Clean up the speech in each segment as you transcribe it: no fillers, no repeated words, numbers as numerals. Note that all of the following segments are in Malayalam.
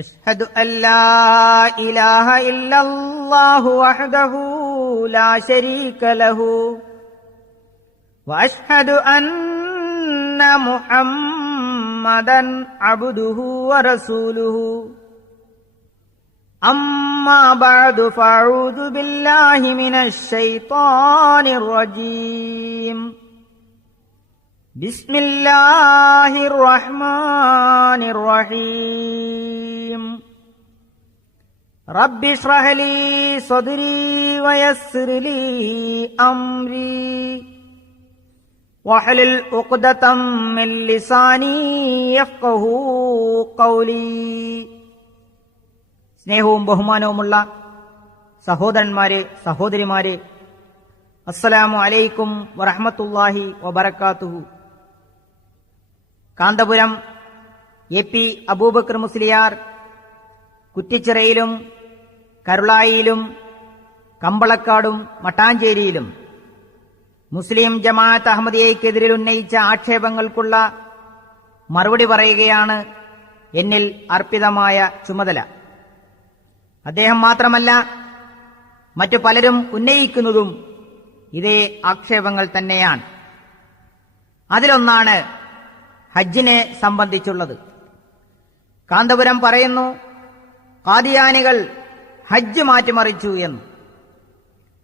അശ്ഹദു അല്ലാ ഇലാഹ ഇല്ലല്ലാഹു വഹ്ദഹു ലാ ശരീക ലഹു വഅശ്ഹദു അന്ന മുഹമ്മദൻ അബ്ദുഹു വറസൂലുഹു അമ്മാ ബഅദു ഫഅഊദു ബില്ലാഹി മിനശ് ശൈത്വാനിർ റജീം. ബിസ്മില്ലാഹിർ റഹ്മാനിർ റഹീം. റബ്ബി ഇശ്റഹ് ലീ സദ്രീ വയസ്സിർ ലീ അംരീ വഹ്ലുൽ ഉഖ്ദതം മിൻ ലിസാനി യഫ്ഖഹൂ ഖൗലി. സ്നേഹവും ബഹുമാനവുമുള്ള സഹോദരന്മാരെ, സഹോദരിമാരെ, അസ്സലാമു അലൈക്കും വറഹ്മത്തുള്ളാഹി വബറകാതുഹു. കാന്തപുരം AP അബൂബക്കർ മുസ്ലിയാർ കുറ്റിച്ചിറയിലും കരുളായിയിലും കമ്പളക്കാടും മട്ടാഞ്ചേരിയിലും മുസ്ലിം ജമാഅത്ത് അഹമ്മദിയയ്ക്കെതിരിൽ ഉന്നയിച്ച ആക്ഷേപങ്ങൾക്കുള്ള മറുപടി പറയുകയാണ് എന്നിൽ അർപ്പിതമായ ചുമതല. അദ്ദേഹം മാത്രമല്ല, മറ്റു പലരും ഉന്നയിക്കുന്നതും ഇതേ ആക്ഷേപങ്ങൾ തന്നെയാണ്. അതിലൊന്നാണ് ഹജ്ജിനെ സംബന്ധിച്ചുള്ളത്. കാന്തപുരം പറയുന്നു, ഖാദിയാനികൾ ഹജ്ജ് മാറ്റിമറിച്ചു എന്ന്.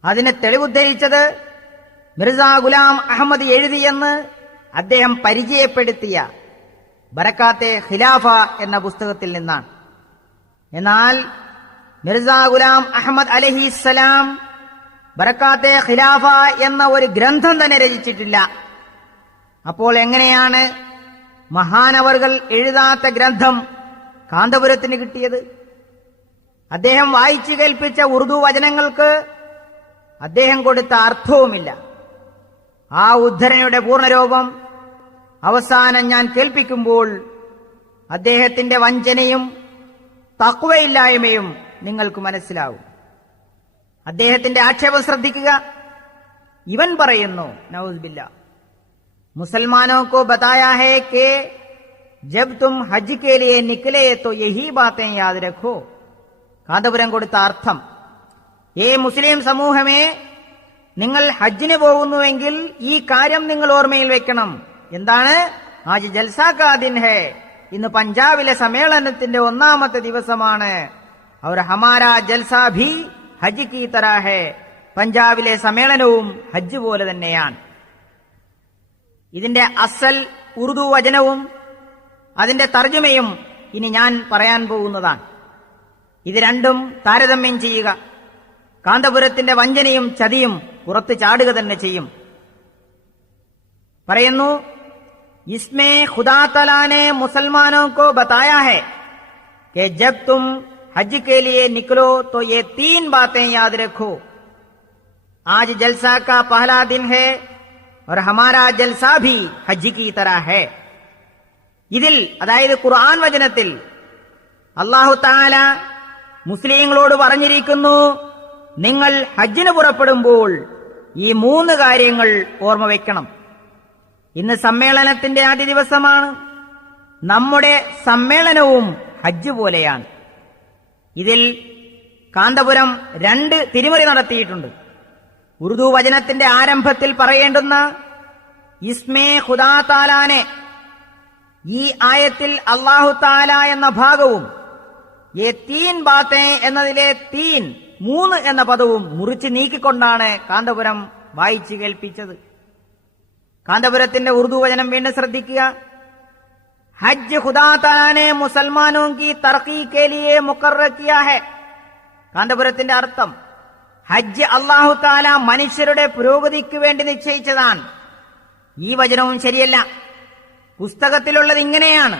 അതിന് തെളിവുദ്ധരിച്ചത് മിർസ ഗുലാം അഹമ്മദ് എഴുതിയെന്ന് അദ്ദേഹം പരിചയപ്പെടുത്തിയ ബറക്കാത്തെ ഖിലാഫ എന്ന പുസ്തകത്തിൽ നിന്നാണ്. എന്നാൽ മിർസ ഗുലാം അഹമ്മദ് അലൈഹിസ്സലാം ബറക്കാത്തെ ഖിലാഫ എന്ന ഒരു ഗ്രന്ഥം തന്നെ രചിച്ചിട്ടില്ല. അപ്പോൾ എങ്ങനെയാണ് മഹാനവറുകൾ എഴുതാത്ത ഗ്രന്ഥം കാന്തപുരത്തിന് കിട്ടിയത്? അദ്ദേഹം വായിച്ചു കേൾപ്പിച്ച ഉറുദു വചനങ്ങൾക്ക് അദ്ദേഹം കൊടുത്ത അർത്ഥവുമില്ല. ആ ഉദ്ധരണിയുടെ പൂർണ്ണരൂപം അവസാനം ഞാൻ കേൾപ്പിക്കുമ്പോൾ അദ്ദേഹത്തിന്റെ വഞ്ചനയും തഖ്വയില്ലായ്മയും നിങ്ങൾക്ക് മനസ്സിലാവും. അദ്ദേഹത്തിന്റെ ആക്ഷേപം ശ്രദ്ധിക്കുക. ഇവൻ പറയുന്നു, നഊസ് ബില്ലാ, मुसलमानों को बताया है कि जब तुम हज के लिए निकले तो यही बातें याद रखो. കാന്തപുരം കൊടുത്ത അർത്ഥം, മുസ്ലിം സമൂഹമേ, നിങ്ങൾ ഹജ്ജിന് പോകുന്നുവെങ്കിൽ ഈ കാര്യം നിങ്ങൾ ഓർമ്മയിൽ വെക്കണം. എന്താണ്? ആജ് ജൽസാ കാ ദിൻ ഹേ, ഇന്ന് പഞ്ചാബിലെ സമ്മേളനത്തിന്റെ ഒന്നാമത്തെ ദിവസമാണ്. और हमारा जलसा भी हज की तरह है. പഞ്ചാബിലെ സമ്മേളനവും ഹജ്ജ് പോലെ തന്നെയാണ്. ഇതിന്റെ അസൽ ഉറുദു വചനവും അതിന്റെ തർജ്ജമയും ഇനി ഞാൻ പറയാൻ പോകുന്നതാണ്. ഇത് രണ്ടും താരതമ്യം ചെയ്യുക. കാന്തപുരത്തിന്റെ വഞ്ചനയും ചതിയും പുറത്തു ചാടുക തന്നെ ചെയ്യും. പറയുന്നു, इसमें खुदा तआला ने मुसलमानों को बताया है कि जब तुम हज के लिए निकलो तो ये 3 बातें याद रखो. आज जलसा का पहला दिन है और हमारा जलसा भी हज की तरह है. ഇതിൽ, അതായത് ഖുർആൻ വചനത്തിൽ അല്ലാഹു തആല മുസ്ലിങ്ങളോട് പറഞ്ഞിരിക്കുന്നു, നിങ്ങൾ ഹജ്ജിന് പുറപ്പെടുമ്പോൾ ഈ 3 കാര്യങ്ങൾ ഓർമ്മ വെക്കണം. ഇന്ന് സമ്മേളനത്തിന്റെ ആദ്യ ദിവസമാണ്. നമ്മുടെ സമ്മേളനവും ഹജ്ജ് പോലെയാണ്. ഇതിൽ കാന്തപുരം 2 തിരിമറി നടത്തിയിട്ടുണ്ട്. ഉറുദു വചനത്തിന്റെ ആരംഭത്തിൽ പറയേണ്ടുന്ന ഇസ്മേ ഖുദാ താലാനെ, ഈ ആയത്തിൽ അല്ലാഹു താല എന്ന ഭാഗവും യേ 3 ബാത്തേ എന്നതിലെ 3 എന്ന പദവും മുറിച്ച് നീക്കിക്കൊണ്ടാണ് കാന്തപുരം വായിച്ചു കേൾപ്പിച്ചത്. കാന്തപുരത്തിന്റെ ഉറുദു വചനം വീണ്ടും ശ്രദ്ധിക്കുക. ഹജ്ജ് ഖുദാ താലാനെ മുസൽമാനോं की तरक्की के लिए मुकर्रर किया है. കാന്തപുരത്തിന്റെ അർത്ഥം, ഹജ്ജ് അല്ലാഹു തആല മനുഷ്യരുടെ പുരോഗതിക്ക് വേണ്ടി നിശ്ചയിച്ചതാണ്. ഈ വചനവും ശരിയല്ല. പുസ്തകത്തിലുള്ളത് ഇങ്ങനെയാണ്,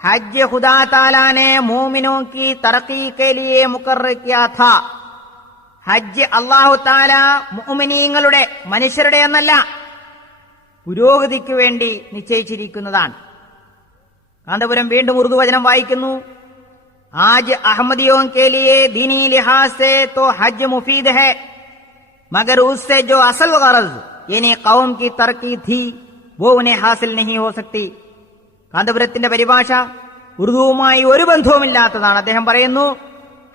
ഹജ്ജ് ഖുദാ തആലാനെ മോമിനോं की तरक्की के लिए मुकर्रर किया था. ഹജ്ജ് അല്ലാഹു തആല മുഅ്മിനീങ്ങളുടെ, മനുഷ്യരുടെ എന്നല്ല, പുരോഗതിക്ക് വേണ്ടി നിശ്ചയിച്ചിരിക്കുന്നതാണ്. കാന്തപുരം വീണ്ടും ഉറുദു വചനം വായിക്കുന്നു. आज अहमदियों के लिए दीनी लिहाज से तो हज मुफीद है, मगर उससे जो असल गरज यानी कौम की तरक्की थी वो उन्हें हासिल नहीं हो सकती. കാന്തപുരത്തിന്റെ പരിഭാഷ, ഉറുദുവുമായി ഒരു ബന്ധവുമില്ലാത്തതാണ്. അദ്ദേഹം പറയുന്നു,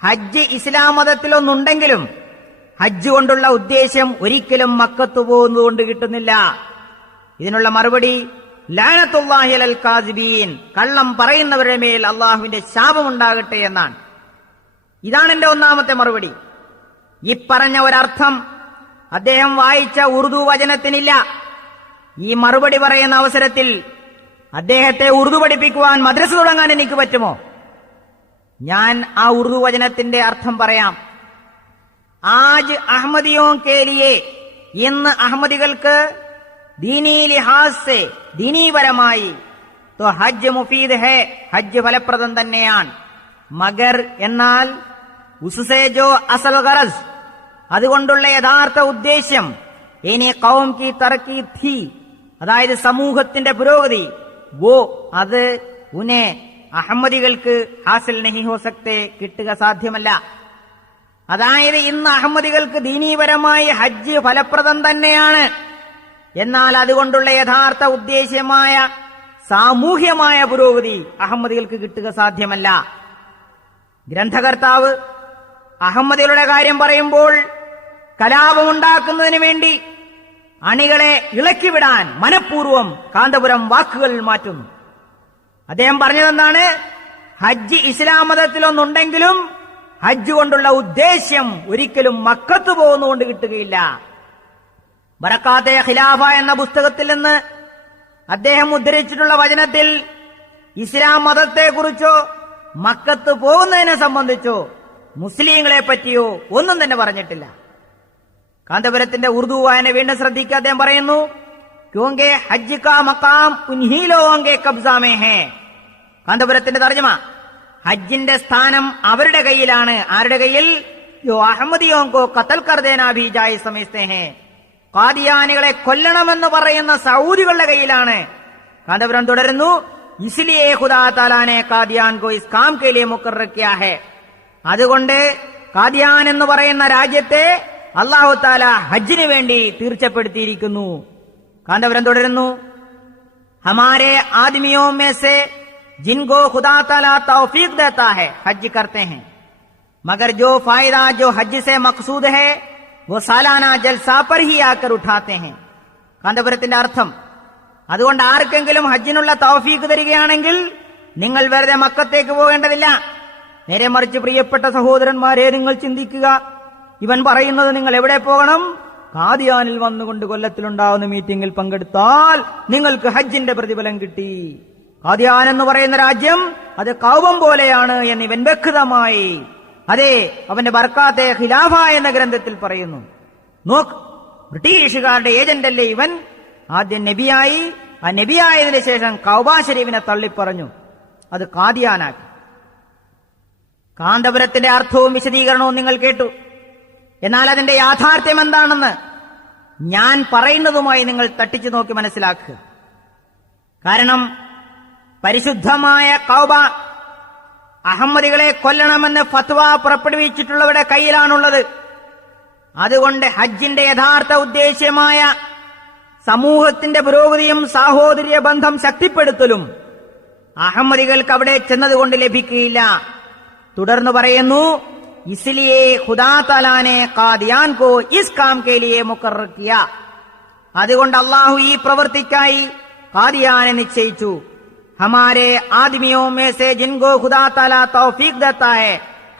ഹജ്ജ് ഇസ്ലാം മതത്തിലൊന്നുണ്ടെങ്കിലും ഹജ്ജ് കൊണ്ടുള്ള ഉദ്ദേശ്യം ഒരിക്കലും മക്കത്ത് പോകുന്നതുകൊണ്ട് കിട്ടുന്നില്ല. ഇതിനുള്ള മറുപടി ലഅനത്തുല്ലാഹി അലൽ കാസിബീൻ, കള്ളം പറയുന്നവരുടെ മേൽ അള്ളാഹുവിന്റെ ശാപമുണ്ടാകട്ടെ എന്നാണ്. ഇതാണ് എന്റെ ഒന്നാമത്തെ മറുപടി. ഈ പറഞ്ഞ ഒരർത്ഥം അദ്ദേഹം വായിച്ച ഉറുദു വചനത്തിനില്ല. ഈ മറുപടി പറയുന്ന അവസരത്തിൽ അദ്ദേഹത്തെ ഉറുദു പഠിപ്പിക്കുവാൻ മദ്രസ തുടങ്ങാൻ എനിക്ക് പറ്റുമോ? ഞാൻ ആ ഉറുദു വചനത്തിന്റെ അർത്ഥം പറയാം. ആജ് അഹമ്മദിയോ കെ ലിയേ, ഇന്ന് അഹമ്മദികൾക്ക് ദീനീ ലിഹാസ് സെ, ദീനീപരമായി തോ ഹജ്ജ് മുഫീദ് ഹെ, ഹജ്ജ് ഫലപ്രദം തന്നെയാണ്. മഗർ എന്നാൽ ഉസ്സേ ജോ അസൽ ഗറസ്, അതുകൊണ്ടുള്ള യഥാർത്ഥ ഉദ്ദേശ്യം ഇനി ഖൗം കി തറക്കി ഥി, അതായത് സമൂഹത്തിന്റെ പുരോഗതി, വോ അത് ഉനെ അഹമ്മദികൾക്ക് ഹാസിൽ നഹി ഹോ സക്തേ, കിട്ടുക സാധ്യമല്ല. അതായത് ഇന്ന് അഹമ്മദികൾക്ക് ദീനീപരമായി ഹജ്ജ് ഫലപ്രദം തന്നെയാണ്, എന്നാൽ അതുകൊണ്ടുള്ള യഥാർത്ഥ ഉദ്ദേശ്യമായ സാമൂഹ്യമായ പുരോഗതി അഹമ്മദികൾക്ക് കിട്ടുക സാധ്യമല്ല. ഗ്രന്ഥകർത്താവ് അഹമ്മദികളുടെ കാര്യം പറയുമ്പോൾ കലാപമുണ്ടാക്കുന്നതിന് വേണ്ടി അണികളെ ഇളക്കിവിടാൻ മനഃപൂർവ്വം കാന്തപുരം വാക്കുകൾ മാറ്റുന്നു. അദ്ദേഹം പറഞ്ഞതെന്താണ്? ഹജ്ജ് ഇസ്ലാം മതത്തിലൊന്നുണ്ടെങ്കിലും ഹജ്ജ് കൊണ്ടുള്ള ഉദ്ദേശ്യം ഒരിക്കലും മക്കത്ത് പോകുന്നതുകൊണ്ട് കിട്ടുകയില്ല. ബറക്കാത്തെ ഖിലാഫ എന്ന പുസ്തകത്തിൽ നിന്ന് അദ്ദേഹം ഉദ്ധരിച്ചിട്ടുള്ള വചനത്തിൽ ഇസ്ലാം മതത്തെക്കുറിച്ചോ മക്കത്ത് പോകുന്നതിനെ സംബന്ധിച്ചോ മുസ്ലിങ്ങളെ പറ്റിയോ ഒന്നും തന്നെ പറഞ്ഞിട്ടില്ല. കാന്തപുരത്തിന്റെ ഉറുദു വായന വീണ്ടും ശ്രദ്ധിക്കുക. അദ്ദേഹം പറയുന്നു, ക്യോങ്കെ ഹജ്ജ് കാ മഖാം ഉൻഹി ലോഗോं കബ്സാ മേ ഹേ. കാന്തപുരത്തിന്റെ തർജ്ജമ, ഹജ്ജിന്റെ സ്ഥാനം അവരുടെ കയ്യിലാണ്. ആരുടെ കയ്യിൽ? യോ അഹമ്മദിയോं को ഖത്ൽ കർ ദേനാ ഭി ജായിസ് സമജ്തേ ഹേ, ഖാദിയാനികളെ കൊല്ലണമെന്ന് പറയുന്ന സൗദികളുടെ കയ്യിലാണ്. കാന്തപുരം തുടരുന്നു, ഇസ്ലിയേ ഖുദാ തആല ने ഖാദിയാൻ को इस काम के लिए मुकर्रर किया है, അതുകൊണ്ട് ഖാദിയാൻ എന്ന് പറയുന്ന രാജ്യത്തെ അല്ലാഹു തആല ഹജ്ജിന് വേണ്ടി തീർച്ചപ്പെടുത്തിയിരിക്കുന്നു. കാന്തപുരം തുടരുന്നു, हमारे आदमियों में से जिनको खुदा ताला तौफीक देता है हज करते हैं, मगर जो फायदा जो हज से मकसूद है वो सालाना जलसा पर ही आकर उठाते हैं. കാന്തപുരത്തിന്റെ അർത്ഥം, അതുകൊണ്ട് ആർക്കെങ്കിലും ഹജ്ജിനുള്ള തൗഫീക്ക് തരികയാണെങ്കിൽ നിങ്ങൾ വെറുതെ മക്കത്തേക്ക് പോകേണ്ടതില്ല. നേരെ മറിച്ച് പ്രിയപ്പെട്ട സഹോദരന്മാരെ, നിങ്ങൾ ചിന്തിക്കുക, ഇവൻ പറയുന്നത് നിങ്ങൾ എവിടെ പോകണം? ഖാദിയാനിൽ വന്നുകൊണ്ട് കൊല്ലത്തിലുണ്ടാവുന്ന മീറ്റിംഗിൽ പങ്കെടുത്താൽ നിങ്ങൾക്ക് ഹജ്ജിന്റെ പ്രതിഫലം കിട്ടി. ഖാദിയാൻ എന്ന് പറയുന്ന രാജ്യം അത് കൗബം പോലെയാണ് എന്ന് ഇവൻ വ്യക്തമായി അതെ അവന്റെ ബർക്കാത്തെ ഖിലാഫ എന്ന ഗ്രന്ഥത്തിൽ പറയുന്നു. നോക്ക്, ബ്രിട്ടീഷുകാരുടെ ഏജന്റ് അല്ലേ ഇവൻ? ആദ്യം നബിയായി, ആ നബിയായതിനു ശേഷം കൗബ ശരീഫിനെ തള്ളിപ്പറഞ്ഞു, അത് ഖാദിയാനാക്കി. കാന്തപുരത്തിന്റെ അർത്ഥവും വിശദീകരണവും നിങ്ങൾ കേട്ടു. എന്നാൽ അതിന്റെ യാഥാർത്ഥ്യം എന്താണെന്ന് ഞാൻ പറയുന്നതുമായി നിങ്ങൾ തട്ടിച്ചു നോക്കി മനസ്സിലാക്കുക. കാരണം പരിശുദ്ധമായ കൗബ അഹമ്മദികളെ കൊല്ലണമെന്ന് ഫത്വ പുറപ്പെടുവിച്ചിട്ടുള്ളവരുടെ കയ്യിലാണുള്ളത്. അതുകൊണ്ട് ഹജ്ജിന്റെ യഥാർത്ഥ ഉദ്ദേശ്യമായ സമൂഹത്തിന്റെ പുരോഗതിയും സാഹോദര്യ ബന്ധം ശക്തിപ്പെടുത്തലും അഹമ്മദികൾക്ക് അവിടെ ചെന്നതുകൊണ്ട് ലഭിക്കുകയില്ല. തുടർന്ന് പറയുന്നു, इसलिए खुदा ताला ने ഖാദിയാൻ को इस काम के लिए मुकर्रर किया, അതുകൊണ്ട് അല്ലാഹു ഈ പ്രവൃത്തിക്കായി ഖാദിയാനെ നിശ്ചയിച്ചു. हमारे आदमियों में से जिनको खुदा ताला तौफीक देता है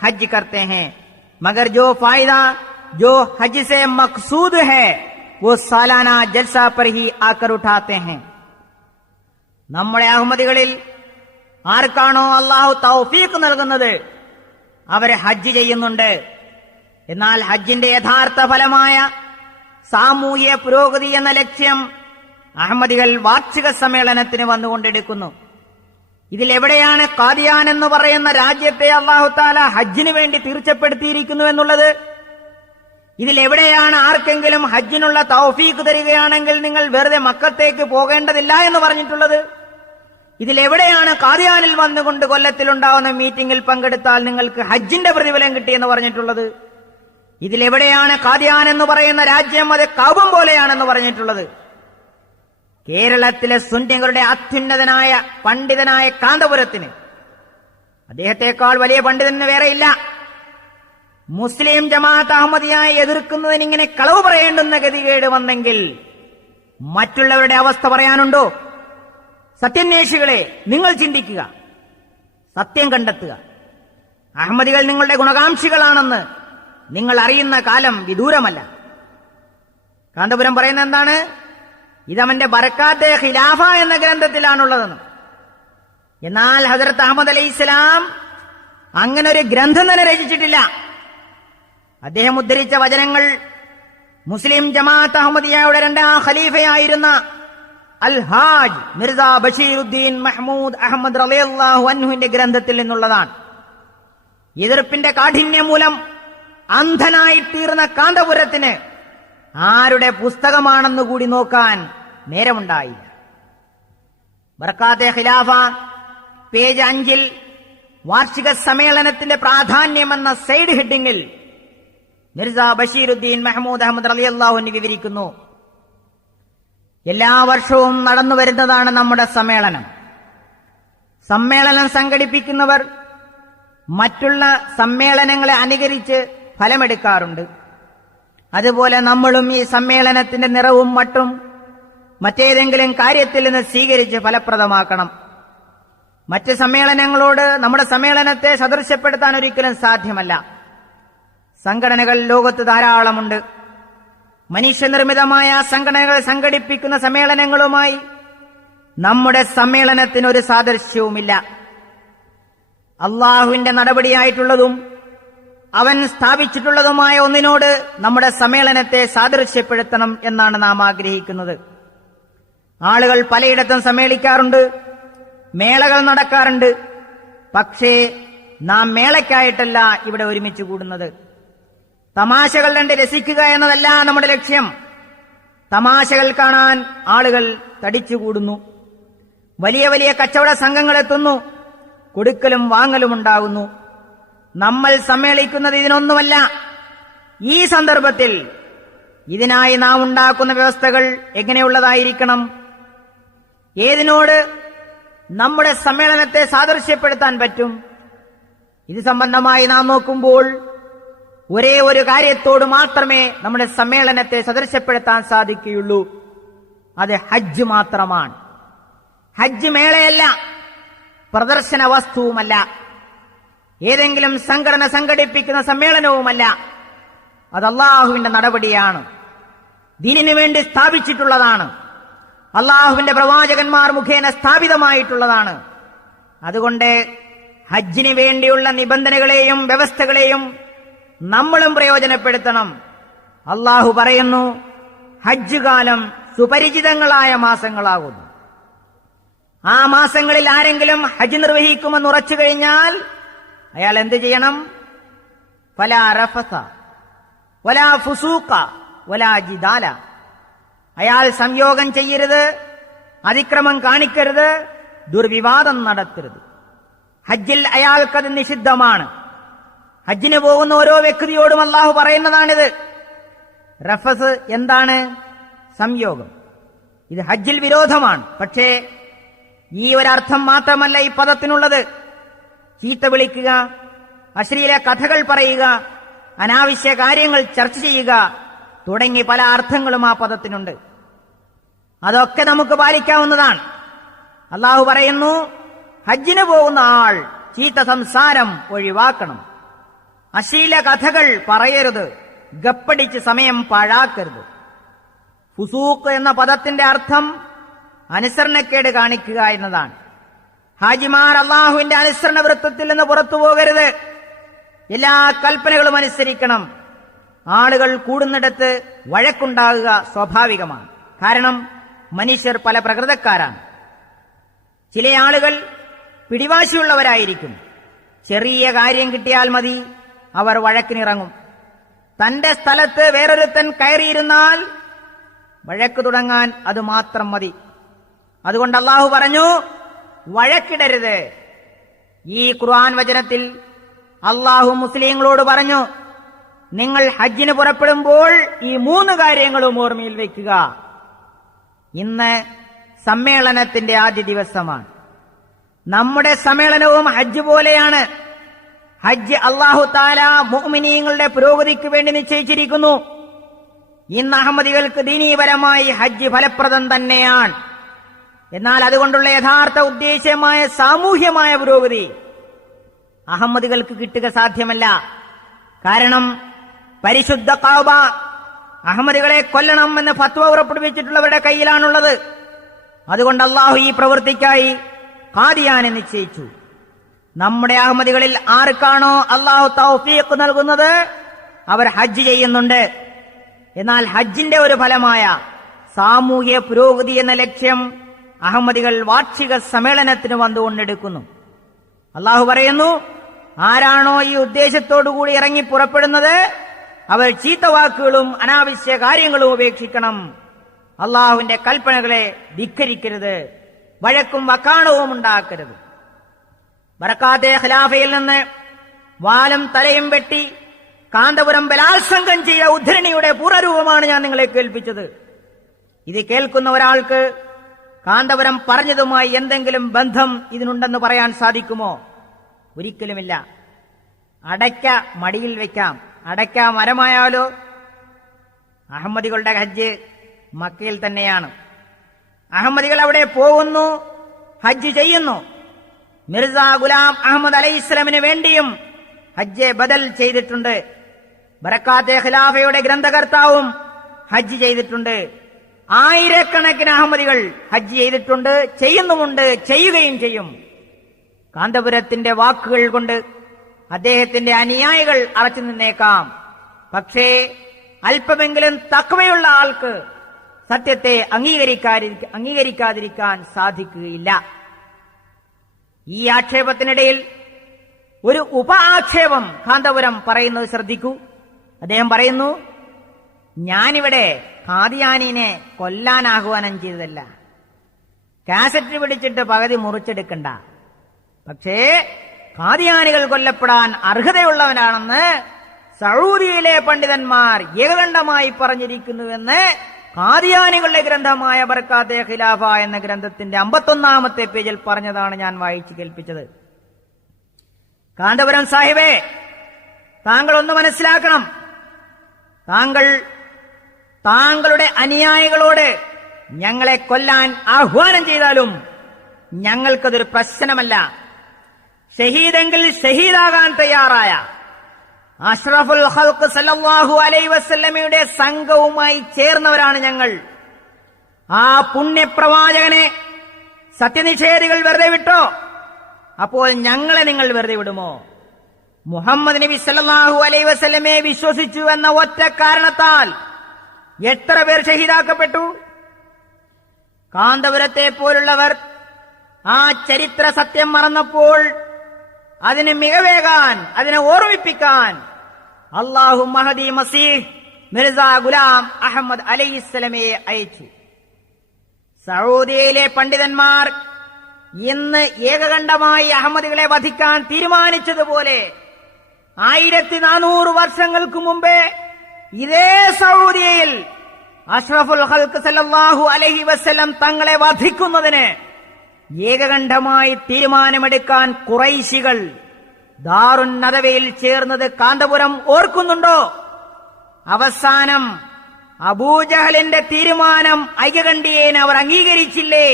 हज करते हैं, मगर जो फायदा जो हज से मकसूद है वो सालाना जलसा पर ही आकर उठाते हैं. നമ്മുടെ അഹമ്മദികളിൽ ആർക്കാണോ അല്ലാഹു തൗഫീഖ് നൽകുന്നത് അവരെ ഹജ്ജ് ചെയ്യുന്നുണ്ട്. എന്നാൽ ഹജ്ജിന്റെ യഥാർത്ഥ ഫലമായ സാമൂഹ്യ പുരോഗതി എന്ന ലക്ഷ്യം അഹമ്മദികൾ വാർഷിക സമ്മേളനത്തിന് വന്നുകൊണ്ടെടുക്കുന്നു. ഇതിലെവിടെയാണ് ഖാദിയാൻ എന്ന് പറയുന്ന രാജ്യത്തെ അല്ലാഹു തആല ഹജ്ജിന് വേണ്ടി തീർച്ചപ്പെടുത്തിയിരിക്കുന്നു എന്നുള്ളത്? ഇതിലെവിടെയാണ് ആർക്കെങ്കിലും ഹജ്ജിനുള്ള തൗഫീഖ് തരികയാണെങ്കിൽ നിങ്ങൾ വെറുതെ മക്കത്തേക്ക് പോകേണ്ടതില്ല എന്ന് പറഞ്ഞിട്ടുള്ളത്? ഇതിലെവിടെയാണ് ഖാദിയാനിൽ വന്നുകൊണ്ട് കൊല്ലത്തിലുണ്ടാവുന്ന മീറ്റിംഗിൽ പങ്കെടുത്താൽ നിങ്ങൾക്ക് ഹജ്ജിന്റെ പ്രതിഫലം കിട്ടിയെന്ന് പറഞ്ഞിട്ടുള്ളത്? ഇതിലെവിടെയാണ് ഖാദിയാൻ എന്ന് പറയുന്ന രാജ്യം അത് കൗബം പോലെയാണെന്ന് പറഞ്ഞിട്ടുള്ളത്? കേരളത്തിലെ സുന്നികളുടെ അത്യുന്നതനായ പണ്ഡിതനായ കാന്തപുരത്തിന് അദ്ദേഹത്തെക്കാൾ വലിയ പണ്ഡിതന് വേറെയില്ല. മുസ്ലിം ജമാഅത്ത് അഹമ്മദിയായി എതിർക്കുന്നതിന് ഇങ്ങനെ കളവ് പറയേണ്ടുന്ന ഗതികേട് വന്നെങ്കിൽ മറ്റുള്ളവരുടെ അവസ്ഥ പറയാനുണ്ടോ? സത്യാന്വേഷികളെ, നിങ്ങൾ ചിന്തിക്കുക, സത്യം കണ്ടെത്തുക. അഹമ്മദികൾ നിങ്ങളുടെ ഗുണകാംക്ഷികളാണെന്ന് നിങ്ങൾ അറിയുന്ന കാലം വിദൂരമല്ല. കാന്തപുരം പറയുന്ന എന്താണ്? ഇതവന്റെ ബറക്കാത്തെ ഖിലാഫ എന്ന ഗ്രന്ഥത്തിലാണുള്ളതെന്ന്. എന്നാൽ ഹസ്രത്ത് അഹമ്മദ് അലൈഹിസ്സലാം അങ്ങനെ ഒരു ഗ്രന്ഥം തന്നെ രചിച്ചിട്ടില്ല. അദ്ദേഹം ഉദ്ധരിച്ച വചനങ്ങൾ മുസ്ലിം ജമാഅത്ത് അഹമ്മദിയയുടെ രണ്ടാം ഖലീഫയായിരുന്ന അൽ ഹാജ് മിർസ ബഷീറുദ്ദീൻ മഹ്മൂദ് അഹമ്മദ് റളിയല്ലാഹു അൻഹുവിന്റെ ഗ്രന്ഥത്തിൽ നിന്നുള്ളതാണ്. എതിർപ്പിന്റെ കാഠിന്യം മൂലം അന്ധനായി തീർന്ന കാന്തപുരത്തിന് ആരുടെ പുസ്തകമാണെന്ന് കൂടി നോക്കാൻ നേരമുണ്ടായില്ല. ബർക്കാത്തെ ഖിലാഫ പേജ് 5 വാർഷിക സമ്മേളനത്തിന്റെ പ്രാധാന്യമെന്ന സൈഡ് ഹെഡിങ്ങിൽ മിർസ ബഷീറുദ്ദീൻ മഹ്മൂദ് അഹമ്മദ് റളിയല്ലാഹു അൻഹു വിവരിക്കുന്നു, എല്ലാ വർഷവും നടന്നു വരുന്നതാണ് നമ്മുടെ സമ്മേളനം. സമ്മേളനം സംഘടിപ്പിക്കുന്നവർ മറ്റുള്ള സമ്മേളനങ്ങളെ അനുകരിച്ച് ഫലമെടുക്കാറുണ്ട്. അതുപോലെ നമ്മളും ഈ സമ്മേളനത്തിന്റെ നിറവും മട്ടും മറ്റേതെങ്കിലും കാര്യത്തിൽ നിന്ന് സ്വീകരിച്ച് ഫലപ്രദമാക്കണം. മറ്റ് സമ്മേളനങ്ങളോട് നമ്മുടെ സമ്മേളനത്തെ സദൃശ്യപ്പെടുത്താൻ ഒരിക്കലും സാധ്യമല്ല. സംഘടനകൾ ലോകത്ത് ധാരാളമുണ്ട്. മനുഷ്യനിർമ്മിതമായ സംഘടനകൾ സംഘടിപ്പിക്കുന്ന സമ്മേളനങ്ങളുമായി നമ്മുടെ സമ്മേളനത്തിന് ഒരു സാദൃശ്യവുമില്ല. അള്ളാഹുവിന്റെ നടപടിയായിട്ടുള്ളതും അവൻ സ്ഥാപിച്ചിട്ടുള്ളതുമായ ഒന്നിനോട് നമ്മുടെ സമ്മേളനത്തെ സാദൃശ്യപ്പെടുത്തണം എന്നാണ് നാം ആഗ്രഹിക്കുന്നത്. ആളുകൾ പലയിടത്തും സമ്മേളിക്കാറുണ്ട്, മേളകൾ നടക്കാറുണ്ട്. പക്ഷേ നാം മേളയ്ക്കായിട്ടല്ല ഇവിടെ ഒരുമിച്ച് കൂടുന്നത്. തമാശകൾ കണ്ട് രസിക്കുക എന്നതല്ല നമ്മുടെ ലക്ഷ്യം. തമാശകൾ കാണാൻ ആളുകൾ തടിച്ചുകൂടുന്നു. വലിയ വലിയ കച്ചവട സംഘങ്ങൾ എത്തുന്നു. കൊടുക്കലും വാങ്ങലും ഉണ്ടാകുന്നു. നമ്മൾ സമ്മേളിക്കുന്നത് ഇതിനൊന്നുമല്ല. ഈ സന്ദർഭത്തിൽ ഇതിനായി നാം ഉണ്ടാക്കുന്ന വ്യവസ്ഥകൾ എങ്ങനെയുള്ളതായിരിക്കണം? ഏതിനോട് നമ്മുടെ സമ്മേളനത്തെ സാദൃശ്യപ്പെടുത്താൻ പറ്റും? ഇത് സംബന്ധമായി നാം നോക്കുമ്പോൾ ഒരേ ഒരു കാര്യത്തോട് മാത്രമേ നമ്മുടെ സമ്മേളനത്തെ സദൃശ്യപ്പെടുത്താൻ സാധിക്കുകയുള്ളൂ. അത് ഹജ്ജ് മാത്രമാണ്. ഹജ്ജ് മേളയല്ല, പ്രദർശന വസ്തുവുമല്ല, ഏതെങ്കിലും സംഘടന സംഘടിപ്പിക്കുന്ന സമ്മേളനവുമല്ല. അത് അള്ളാഹുവിന്റെ നടപടിയാണ്, ദീനിനു വേണ്ടി സ്ഥാപിച്ചിട്ടുള്ളതാണ്, അള്ളാഹുവിന്റെ പ്രവാചകന്മാർ മുഖേന സ്ഥാപിതമായിട്ടുള്ളതാണ്. അതുകൊണ്ട് ഹജ്ജിന് വേണ്ടിയുള്ള നിബന്ധനകളെയും വ്യവസ്ഥകളെയും നമ്മളും പ്രയോജനപ്പെടുത്തണം. അള്ളാഹു പറയുന്നു, ഹജ്ജ് കാലം സുപരിചിതങ്ങളായ മാസങ്ങളാകുന്നു. ആ മാസങ്ങളിൽ ആരെങ്കിലും ഹജ്ജ് നിർവഹിക്കുമെന്ന് ഉറച്ചു കഴിഞ്ഞാൽ അയാൾ എന്ത് ചെയ്യണം? ഫലാ റഫസ വലാ ഫുസൂഖ വലാ ജിദാല. അയാൾ സംയോഗം ചെയ്യരുത്, അതിക്രമം കാണിക്കരുത്, ദുർവിവാദം നടത്തരുത്. ഹജ്ജിൽ അയാൾക്കത് നിഷിദ്ധമാണ്. ഹജ്ജിന് പോകുന്ന ഓരോ വ്യക്തിയോടും അള്ളാഹു പറയുന്നതാണിത്. റഫസ് എന്താണ്? സംയോഗം. ഇത് ഹജ്ജിൽ വിരോധമാണ്. പക്ഷേ ഈ ഒരർത്ഥം മാത്രമല്ല ഈ പദത്തിനുള്ളത്. ചീത്ത വിളിക്കുക, അശ്ലീല കഥകൾ പറയുക, അനാവശ്യ കാര്യങ്ങൾ ചർച്ച ചെയ്യുക തുടങ്ങി പല അർത്ഥങ്ങളും ആ പദത്തിനുണ്ട്. അതൊക്കെ നമുക്ക് പാലിക്കാവുന്നതാണ്. അള്ളാഹു പറയുന്നു, ഹജ്ജിന് പോകുന്ന ആൾ ചീത്ത സംസാരം ഒഴിവാക്കണം, അശ്ലീല കഥകൾ പറയരുത്, ഗപ്പടിച്ച് സമയം പാഴാക്കരുത്. ഫുസൂഖ് എന്ന പദത്തിന്റെ അർത്ഥം അനുസരണക്കേട് കാണിക്കുക എന്നതാണ്. ഹാജിമാർ അള്ളാഹുവിന്റെ അനുസരണ വൃത്തത്തിൽ നിന്ന് പുറത്തു പോകരുത്. എല്ലാ കൽപ്പനകളും അനുസരിക്കണം. ആളുകൾ കൂടുന്നിടത്ത് വഴക്കുണ്ടാകുക സ്വാഭാവികമാണ്. കാരണം മനുഷ്യർ പല പ്രകൃതക്കാരാണ്. ചില ആളുകൾ പിടിവാശിയുള്ളവരായിരിക്കും. ചെറിയ കാര്യം കിട്ടിയാൽ മതി അവർ വഴക്കിനിറങ്ങും. തന്റെ സ്ഥലത്ത് വേറൊരുത്തൻ കയറിയിരുന്നാൽ വഴക്ക് തുടങ്ങാൻ അത് മാത്രം മതി. അതുകൊണ്ട് അള്ളാഹു പറഞ്ഞു, വഴക്കിടരുത്. ഈ ഖുർആൻ വചനത്തിൽ അള്ളാഹു മുസ്ലിങ്ങളോട് പറഞ്ഞു, നിങ്ങൾ ഹജ്ജിന് പുറപ്പെടുമ്പോൾ ഈ 3 കാര്യങ്ങളും ഓർമ്മയിൽ വയ്ക്കുക. ഇന്ന് സമ്മേളനത്തിന്റെ ആദ്യ ദിവസമാണ്. നമ്മുടെ സമ്മേളനവും ഹജ്ജ് പോലെയാണ്. ഹജ്ജ് അല്ലാഹു തആല മുഅ്മിനീങ്ങളുടെ പുരോഗതിക്ക് വേണ്ടി നിശ്ചയിച്ചിരിക്കുന്നു. ഇന്ന് അഹമ്മദികൾക്ക് ദീനീപരമായി ഹജ്ജ് ഫലപ്രദം തന്നെയാണ്. എന്നാൽ അതുകൊണ്ടുള്ള യഥാർത്ഥ ഉദ്ദേശ്യമായ സാമൂഹ്യമായ പുരോഗതി അഹമ്മദികൾക്ക് കിട്ടുക സാധ്യമല്ല. കാരണം പരിശുദ്ധ കഅബ അഹമ്മദികളെ കൊല്ലണം എന്ന് ഫത്വ പുറപ്പെടുവിച്ചിട്ടുള്ളവരുടെ കയ്യിലാണുള്ളത്. അതുകൊണ്ട് അള്ളാഹു ഈ പ്രവൃത്തിക്കായി ഖാദിയാനെ നിശ്ചയിച്ചു. നമ്മുടെ അഹമ്മദികളിൽ ആർക്കാണോ അള്ളാഹു തൗഫീഖ് നൽകുന്നത് അവർ ഹജ്ജ് ചെയ്യുന്നുണ്ട്. എന്നാൽ ഹജ്ജിന്റെ ഒരു ഫലമായ സാമൂഹ്യ പുരോഗതി എന്ന ലക്ഷ്യം അഹമ്മദികൾ വാർഷിക സമ്മേളനത്തിന് വന്നുകൊണ്ടെടുക്കുന്നു. അള്ളാഹു പറയുന്നു, ആരാണോ ഈ ഉദ്ദേശത്തോടുകൂടി ഇറങ്ങി പുറപ്പെടുന്നത് അവർ ചീത്തവാക്കുകളും അനാവശ്യ കാര്യങ്ങളും ഉപേക്ഷിക്കണം. അള്ളാഹുവിന്റെ കൽപ്പനകളെ ധിക്കരിക്കരുത്, വഴക്കും വക്കാണവും ഉണ്ടാക്കരുത്. ബറക്കാത്തെ ഖിലാഫയിൽ നിന്ന് വാലും തലയും വെട്ടി കാന്തപുരം ബലാത്സംഗം ചെയ്ത ഉദ്ധരണിയുടെ പൂർണ്ണരൂപമാണ് ഞാൻ നിങ്ങളെ കേൾപ്പിച്ചത്. ഇത് കേൾക്കുന്ന ഒരാൾക്ക് കാന്തപുരം പറഞ്ഞതുമായി എന്തെങ്കിലും ബന്ധം ഇതിനുണ്ടെന്ന് പറയാൻ സാധിക്കുമോ? ഒരിക്കലുമില്ല. അടയ്ക്ക മടിയിൽ വെക്കാം, അടയ്ക്ക മരമായാലോ? അഹമ്മദികളുടെ ഹജ്ജ് മക്കയിൽ തന്നെയാണ്. അഹമ്മദികൾ അവിടെ പോകുന്നു, ഹജ്ജ് ചെയ്യുന്നു. മിർസ ഗുലാം അഹമ്മദ് അലൈഹിസ്സലാമിന് വേണ്ടിയും ഹജ്ജ് ബദൽ ചെയ്തിട്ടുണ്ട്. ബറക്കാത്തെ ഖിലാഫയുടെ ഗ്രന്ഥകർത്താവും ഹജ്ജ് ചെയ്തിട്ടുണ്ട്. ആയിരക്കണക്കിന് അഹമ്മദികൾ ഹജ്ജ് ചെയ്തിട്ടുണ്ട്, ചെയ്യുന്നുമുണ്ട്, ചെയ്യുകയും ചെയ്യും. കാന്തപുരത്തിന്റെ വാക്കുകൾ കൊണ്ട് അദ്ദേഹത്തിന്റെ അനുയായികൾ അറച്ചു നിന്നേക്കാം. പക്ഷേ അല്പമെങ്കിലും തഖ്വയുള്ള ആൾക്ക് സത്യത്തെ അംഗീകരിക്കാതിരിക്കാൻ സാധിക്കുകയില്ല. ഈ ആക്ഷേപത്തിനിടയിൽ ഒരു ഉപ ആക്ഷേപം കാന്തപുരം പറയുന്നത് ശ്രദ്ധിക്കൂ. അദ്ദേഹം പറയുന്നു, ഞാനിവിടെ ഖാദിയാനിനെ കൊല്ലാൻ ആഹ്വാനം ചെയ്തതല്ല, കാസറ്റ് പിടിച്ചിട്ട് പകുതി മുറിച്ചെടുക്കണ്ട. പക്ഷേ ഖാദിയാനികൾ കൊല്ലപ്പെടാൻ അർഹതയുള്ളവനാണെന്ന് സഊദിയിലെ പണ്ഡിതന്മാർ ഏകകണ്ഠമായി പറഞ്ഞിരിക്കുന്നുവെന്ന് ഖാദിയാനികളുടെ ഗ്രന്ഥമായ ബർക്കാത്തെ ഖിലാഫ എന്ന ഗ്രന്ഥത്തിന്റെ 51-ാമത്തെ പേജിൽ പറഞ്ഞതാണ് ഞാൻ വായിച്ചു കേൾപ്പിച്ചത്. കാന്തപുരം സാഹിബേ, താങ്കൾ ഒന്ന് മനസ്സിലാക്കണം. താങ്കളുടെ അനുയായികളോട് ഞങ്ങളെ കൊല്ലാൻ ആഹ്വാനം ചെയ്താലും ഞങ്ങൾക്കതൊരു പ്രശ്നമല്ല. ഷഹീദെങ്കിൽ ഷഹീദാകാൻ തയ്യാറായ അഷ്റഫുൽ ഖൽഖ് സല്ലല്ലാഹു അലൈഹി വസല്ലമയുടെ സംഘവുമായി ചേർന്നവരാണ് ഞങ്ങൾ. ആ പുണ്യപ്രവാചകനെ സത്യനിഷേധികൾ വെറുതെ വിട്ടോ? അപ്പോൾ ഞങ്ങളെ നിങ്ങൾ വെറുതെ വിടുമോ? മുഹമ്മദ് നബി സല്ലല്ലാഹു അലൈഹി വസല്ലമയെ വിശ്വസിച്ചു എന്ന ഒറ്റ കാരണത്താൽ എത്ര പേർ ഷഹീദാക്കപ്പെട്ടു? കാന്തപുരത്തെ പോലുള്ളവർ ആ ചരിത്ര സത്യം മറന്നപ്പോൾ അതിന് മികവേകാൻ, അതിനെ ഓർമ്മിപ്പിക്കാൻ അല്ലാഹു മഹദി മസീഹ് മിർസ ഗുലാം അഹമ്മദ് അലൈഹിസ്സലാമയെ അയച്ചു. സഊദിയയിലെ പണ്ഡിതന്മാർ ഇന്ന് ഏകകണ്ഠമായി അഹമ്മദികളെ വധിക്കാൻ തീരുമാനിച്ചതുപോലെ 1400 വർഷങ്ങൾക്ക് മുമ്പേ ഇതേ സഊദിയയിൽ അഷ്റഫുൽ ഖൽഖ് സല്ലല്ലാഹു അലൈഹി വസല്ലം തങ്ങളെ വധിക്കുന്നതിന് ഏകകണ്ഠമായി തീരുമാനമെടുക്കാൻ ഖുറൈശികൾ ദാറുൻ നദവയിൽ ചേർന്നത് കാന്തപുരം ഓർക്കുന്നുണ്ടോ? അവസാനം അബൂജഹലിന്റെ തീരുമാനം ഐകകണ്ഠ്യേന അവർ അംഗീകരിച്ചില്ലേ?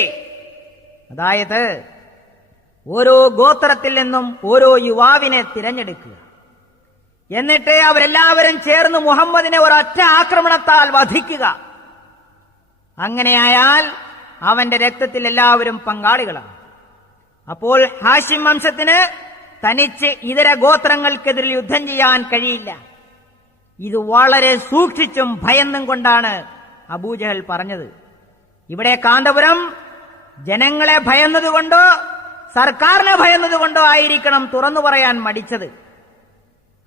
അതായത് ഓരോ ഗോത്രത്തിൽ നിന്നും ഓരോ യുവാവിനെ തിരഞ്ഞെടുക്കുക, എന്നിട്ട് അവരെല്ലാവരും ചേർന്ന് മുഹമ്മദിനെ ഒരൊറ്റ ആക്രമണത്താൽ വധിക്കുക. അങ്ങനെയായാൽ അവന്റെ രക്തത്തിൽ എല്ലാവരും പങ്കാളികളാണ്. അപ്പോൾ ഹാഷിം വംശത്തിന് തനിച്ച് ഇതര ഗോത്രങ്ങൾക്കെതിരെ യുദ്ധം ചെയ്യാൻ കഴിയില്ല. ഇത് വളരെ സൂക്ഷിച്ചും ഭയന്നും കൊണ്ടാണ് അബൂജഹൽ പറഞ്ഞത്. ഇവിടെ കാന്തപുരം ജനങ്ങളെ ഭയന്നതുകൊണ്ടോ സർക്കാരിനെ ഭയന്നതുകൊണ്ടോ ആയിരിക്കണം തുറന്നു പറയാൻ മടിച്ചത്.